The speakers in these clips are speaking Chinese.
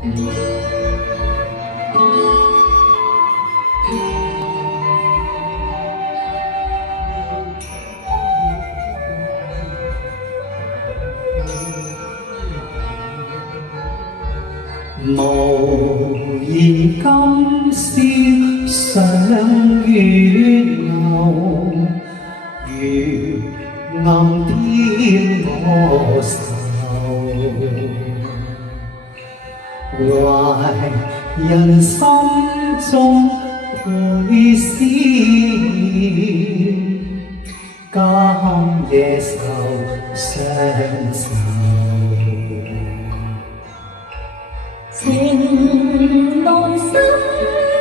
無言今宵相與偶，如暗添我愁。懷人心中倍思念，今夜愁相守。情濃深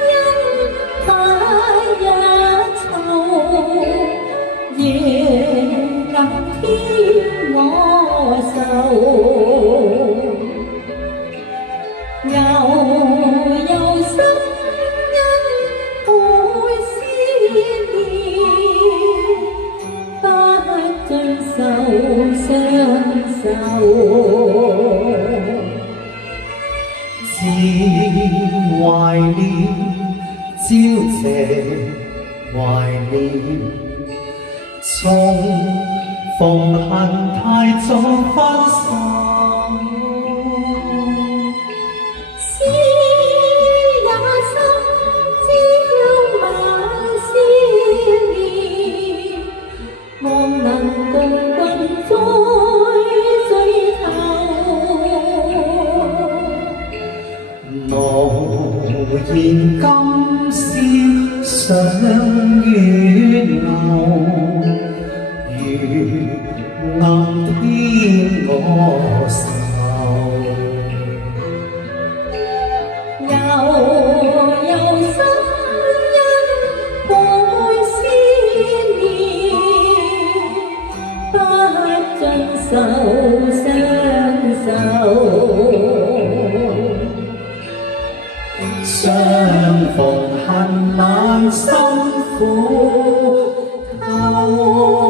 因太一湊，夜暗添我愁。又心因倍思念，不盡愁相守。自懷念，朝夕懷念，重逢恨太早分手。思也心，朝晚思念，望能共君在最後。無言今宵相與偶，如暗添我愁。又心因倍思念，不盡愁相守。相逢恨晚心苦透。